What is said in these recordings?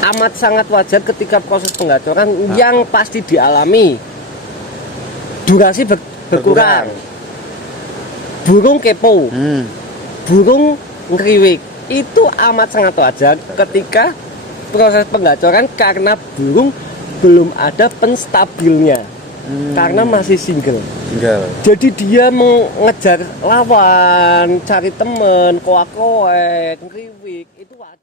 amat sangat wajar ketika proses pengacoran yang pasti dialami. Durasi berkurang. Burung kepo, burung ngeriwik, itu amat sangat wajar ketika proses pengacoran karena burung belum ada penstabilnya. Karena masih single. Jadi dia mengejar lawan, cari temen, koak-koek, ngeriwik, itu wajar.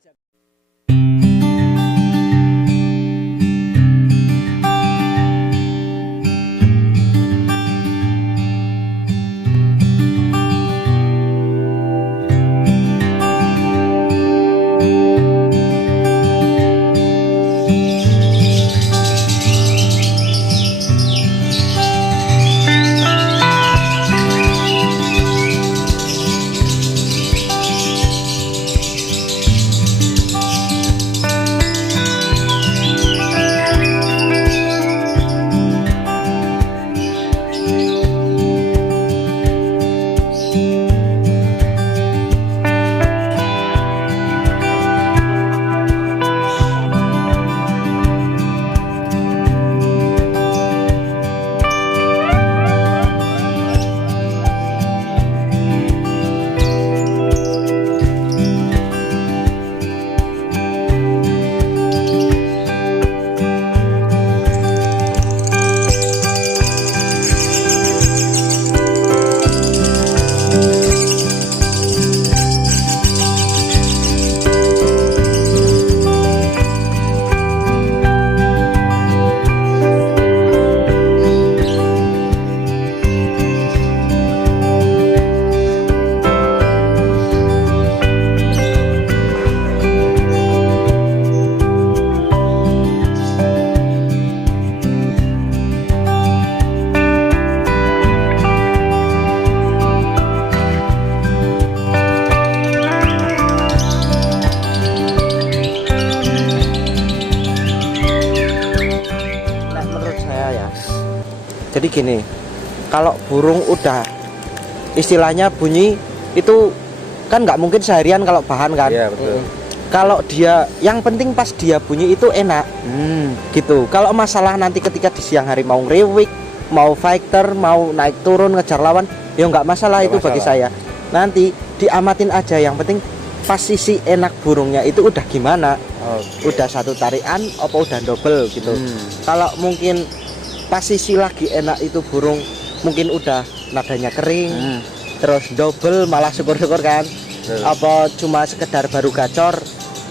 Jadi gini, kalau burung udah istilahnya bunyi itu kan nggak mungkin seharian kalau bahan kan. Iya betul. Kalau dia, yang penting pas dia bunyi itu enak, gitu. Kalau masalah nanti ketika di siang hari mau ngeriwik, mau fighter, mau naik turun ngejar lawan, ya nggak masalah itu bagi saya. Nanti diamatin aja, yang penting posisi enak burungnya itu udah gimana, udah satu tarian, apa udah double gitu. Kalau mungkin posisi lagi enak itu burung mungkin udah nadanya kering, terus double malah syukur-syukur kan. Apa cuma sekedar baru gacor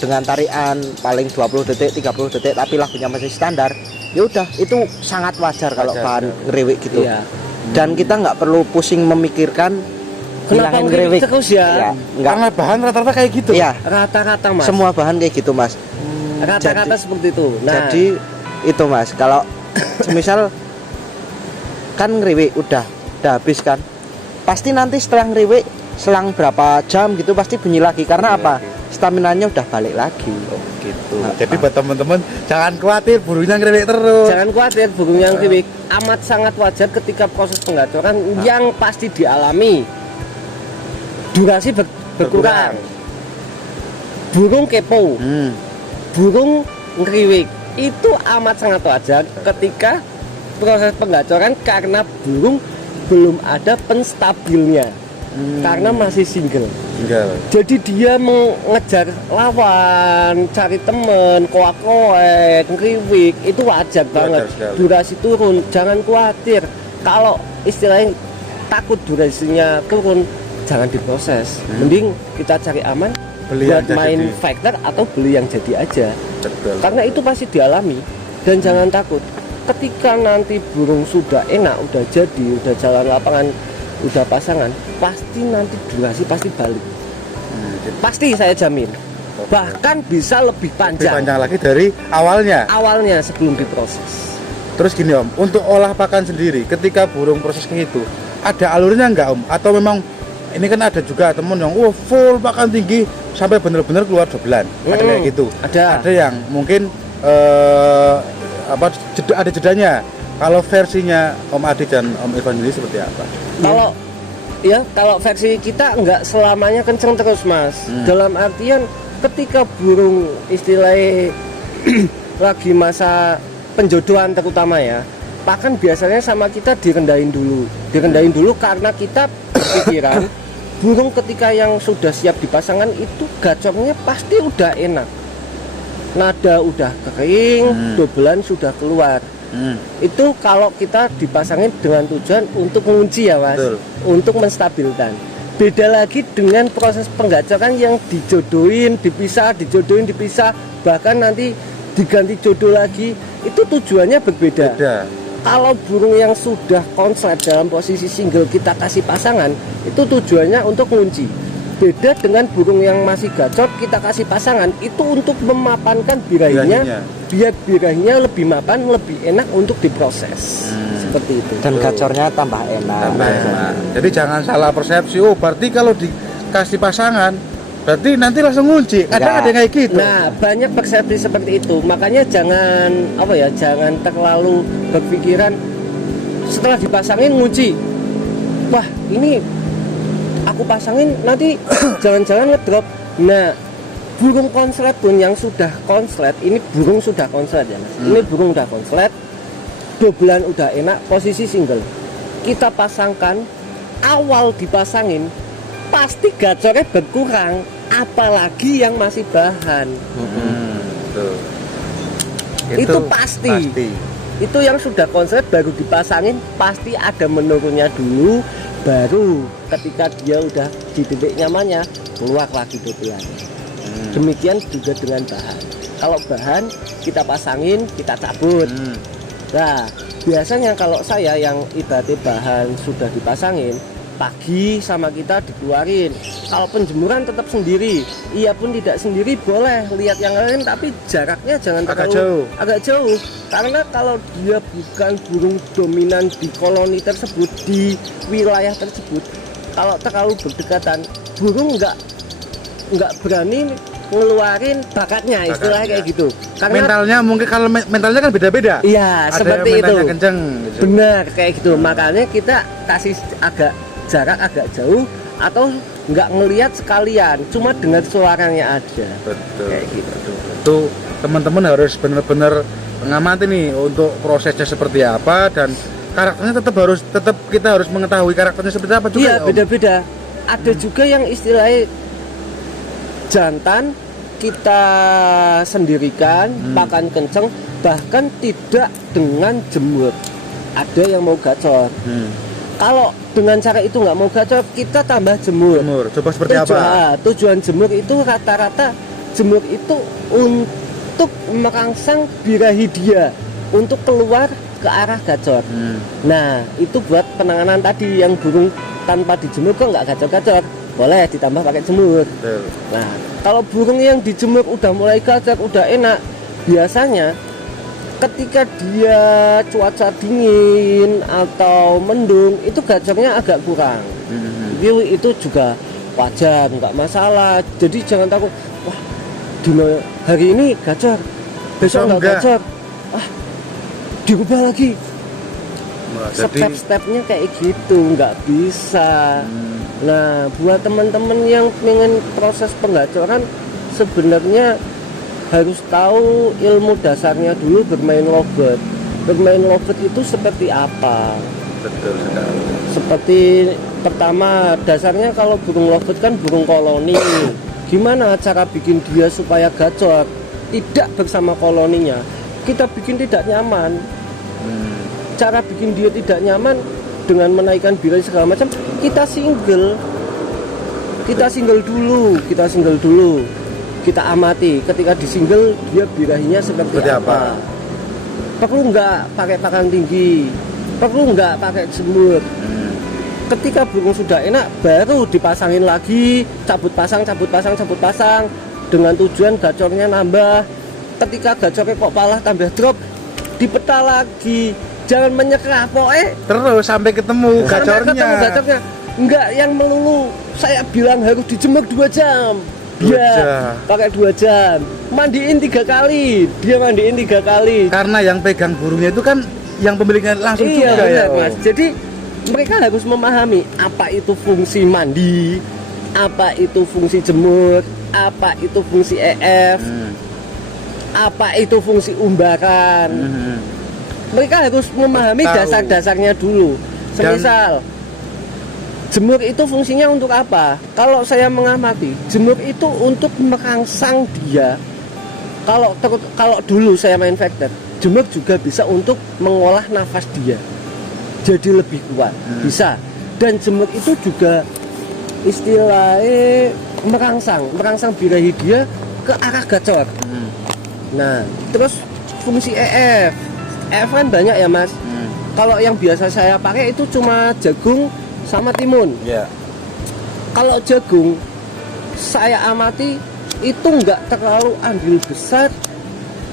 dengan tarian paling 20 detik 30 detik tapi lagunya masih standar, ya udah itu sangat wajar kalau bahan ngeriwik gitu. Dan kita nggak perlu pusing memikirkan kenapa ngeriwik terus ya, karena bahan rata-rata kayak gitu ya, rata-rata mas, semua bahan kayak gitu mas, rata-rata seperti itu. Nah, jadi itu mas, kalau misal kan ngeriwik udah habis kan, pasti nanti setelah ngeriwik selang berapa jam gitu pasti bunyi lagi. Karena apa? Staminanya udah balik lagi. Gitu. Jadi buat teman-teman jangan khawatir burungnya ngeriwik terus. Jangan khawatir burungnya ngeriwik, amat sangat wajar ketika proses pengacoran yang pasti dialami. Durasi berkurang. Burung kepo, burung ngeriwik, itu amat sangat wajar ketika proses pengacoran karena burung belum ada penstabilnya. Karena masih single. Jadi dia mengejar lawan, cari temen, koak-koek, ngeriwik, itu wajar banget. Durasi turun, jangan khawatir. Kalau istilahnya takut durasinya turun, jangan diproses. Mending kita cari aman, beli buat main fighter atau beli yang jadi aja. Karena itu pasti dialami. Dan jangan takut, ketika nanti burung sudah enak, udah jadi, udah jalan lapangan, udah pasangan, pasti nanti durasi pasti balik. Pasti saya jamin. Bahkan bisa lebih panjang. Lebih panjang lagi dari awalnya. Awalnya sebelum diproses. Terus gini om, untuk olah pakan sendiri, ketika burung proses kayak itu, ada alurnya nggak om? Atau memang ini kan ada juga temen yang full pakan tinggi sampai bener-bener keluar dobelan. Ada kayak gitu. Ada yang mungkin ada jedanya. Kalau versinya Om Adi dan Om Irfan ini seperti apa? Kalau versi kita nggak selamanya kenceng terus mas. Dalam artian ketika burung istilahnya lagi masa penjodohan terutama ya, pakan biasanya sama kita direndahin dulu karena kita pikiran burung ketika yang sudah siap dipasangkan itu gacornya pasti udah enak, nada udah kering, dobelan sudah keluar. Itu kalau kita dipasangin dengan tujuan untuk mengunci ya Mas. Betul. Untuk menstabilkan. Beda lagi dengan proses penggacoran yang dijodohin, dipisah, bahkan nanti diganti jodoh lagi, itu tujuannya berbeda. Beda. Kalau burung yang sudah konslet dalam posisi single kita kasih pasangan, itu tujuannya untuk mengunci. Beda dengan burung yang masih gacor kita kasih pasangan, itu untuk memapankan birahinya, biar birahinya lebih mapan, lebih enak untuk diproses. Seperti itu. Dan gacornya tambah enak. Tambah enak. Jadi jangan salah persepsi. Oh, berarti kalau dikasih pasangan berarti nanti langsung ngunci. Kadang Ya. ada yang kayak gitu. Nah, banyak persepsi seperti itu. Makanya jangan jangan terlalu berpikiran setelah dipasangin ngunci. Wah, ini aku pasangin nanti jangan-jangan ngedrop. Nah, burung konslet pun yang sudah konslet, ini burung sudah konslet ya Mas. Ini burung udah konslet, dobelan udah enak, posisi single. Kita pasangkan, awal dipasangin pasti gacornya berkurang, apalagi yang masih bahan. Tuh. Itu pasti. Itu yang sudah konslet baru dipasangin pasti ada menurunnya dulu, baru ketika dia udah di titik nyamannya keluar lagi dobelan. Demikian juga dengan bahan. Kalau bahan kita pasangin, kita cabut. Nah, biasanya kalau saya yang ibaratnya bahan sudah dipasangin, pagi sama kita dikeluarin. Kalau penjemuran tetap sendiri, ia pun tidak sendiri, boleh lihat yang lain tapi jaraknya jangan agak jauh. Karena kalau dia bukan burung dominan di koloni tersebut, di wilayah tersebut, kalau terlalu berdekatan, burung nggak berani ngeluarin bakatnya, istilahnya kayak gitu. Karena mentalnya mungkin kalau mentalnya kan beda-beda. iya, Ada seperti yang itu. mentalnya kenceng gitu. Benar kayak gitu. Makanya kita kasih jarak agak jauh atau nggak ngelihat sekalian, cuma dengar suaranya aja. Betul. Kayak gitu. Itu teman-teman harus benar-benar mengamati nih untuk prosesnya seperti apa, dan karakternya tetap kita harus mengetahui karakternya seperti apa juga. Iya, ya, Om? beda-beda. Ada juga yang istilahnya jantan kita sendirikan, pakan kenceng, bahkan tidak dengan jemur. Ada yang mau gacor. Kalau dengan cara itu nggak mau gacor, kita tambah jemur. Coba seperti apa? Tujuan jemur itu rata-rata jemur itu untuk merangsang birahi dia untuk keluar ke arah gacor. Nah, itu buat penanganan tadi yang burung tanpa dijemur kok nggak gacor-gacor, boleh ditambah pakai jemur. Betul. Nah, kalau burung yang dijemur udah mulai gacor, udah enak, biasanya ketika dia cuaca dingin atau mendung itu gacornya agak kurang. Itu juga wajar, nggak masalah. Jadi jangan takut, wah hari ini gacor, besok nggak gacor, dirubah lagi. Nah, Step-stepnya kayak gitu, nggak bisa. Nah, buat teman-teman yang pengen proses penggacoran, sebenarnya harus tahu ilmu dasarnya dulu bermain lovebird. Bermain lovebird itu seperti apa? betul sekali. Seperti pertama dasarnya kalau burung lovebird kan burung koloni. Gimana cara bikin dia supaya gacor? Tidak bersama koloninya. Kita bikin tidak nyaman. Cara bikin dia tidak nyaman dengan menaikkan birahi segala macam, kita single dulu. Kita amati ketika di single dia birahinya seperti apa. Perlu nggak pakai pakan tinggi, perlu nggak pakai jemur. Ketika burung sudah enak baru dipasangin lagi, cabut pasang dengan tujuan gacornya nambah. Ketika gacornya kok malah tambah drop, dipeta lagi. Jangan menyerah, Terus sampai ketemu gacornya. Enggak yang melulu saya bilang harus dijemur 2 jam. Dia pakai 2 jam, mandiin 3 kali, dia mandiin 3 kali. Karena yang pegang burungnya itu kan yang pemiliknya langsung juga ya, Mas. Jadi mereka harus memahami apa itu fungsi mandi, apa itu fungsi jemur, apa itu fungsi EF, apa itu fungsi umbaran. Mereka harus memahami Tahu. dasar-dasarnya dulu. Semisal jemur itu fungsinya untuk apa? Kalau saya mengamati, jemur itu untuk merangsang dia. Kalau dulu saya main factor, jemur juga bisa untuk mengolah nafas dia jadi lebih kuat, bisa. Dan jemur itu juga istilahnya merangsang birahi dia ke arah gacor. Nah, terus fungsi EF kan banyak ya mas. Kalau yang biasa saya pakai itu cuma jagung sama timun. Ya. Kalau jagung saya amati itu nggak terlalu andil besar,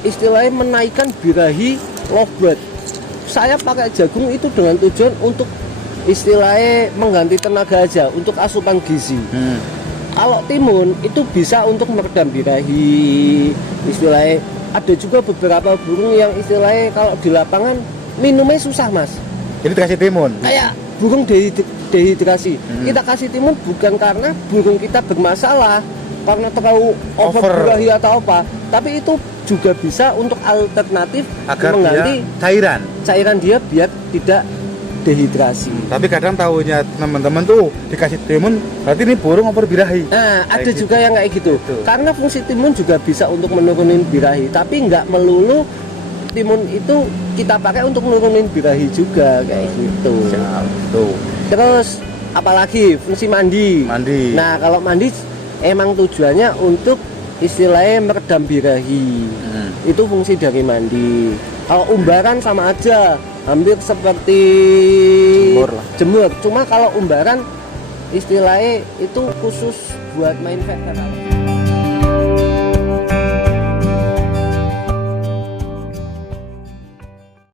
istilahnya menaikkan birahi lovebird. Saya pakai jagung itu dengan tujuan untuk istilahnya mengganti tenaga aja, untuk asupan gizi. Kalau timun itu bisa untuk meredam birahi, istilahnya. Ada juga beberapa burung yang istilahnya kalau di lapangan minumnya susah mas. Jadi dikasih timun. Kayak burung dehidrasi. Kita kasih timun bukan karena burung kita bermasalah, karena terlalu over birahi atau apa, tapi itu juga bisa untuk alternatif Agar mengganti dia cairan dia biar tidak dehidrasi. Tapi kadang tahunya teman-teman tuh dikasih timun, berarti ini burung over birahi. Nah, ada Kayak juga yang kayak gitu. Karena fungsi timun juga bisa untuk menurunin birahi, tapi nggak melulu timun itu kita pakai untuk menurunin birahi juga kayak gitu. Tuh. Terus apalagi fungsi mandi. Nah, kalau mandi emang tujuannya untuk istilahnya meredam birahi. Itu fungsi dari mandi. Kalau umbaran sama aja, hampir seperti jemur. Cuma kalau umbaran istilahnya itu khusus buat main factor.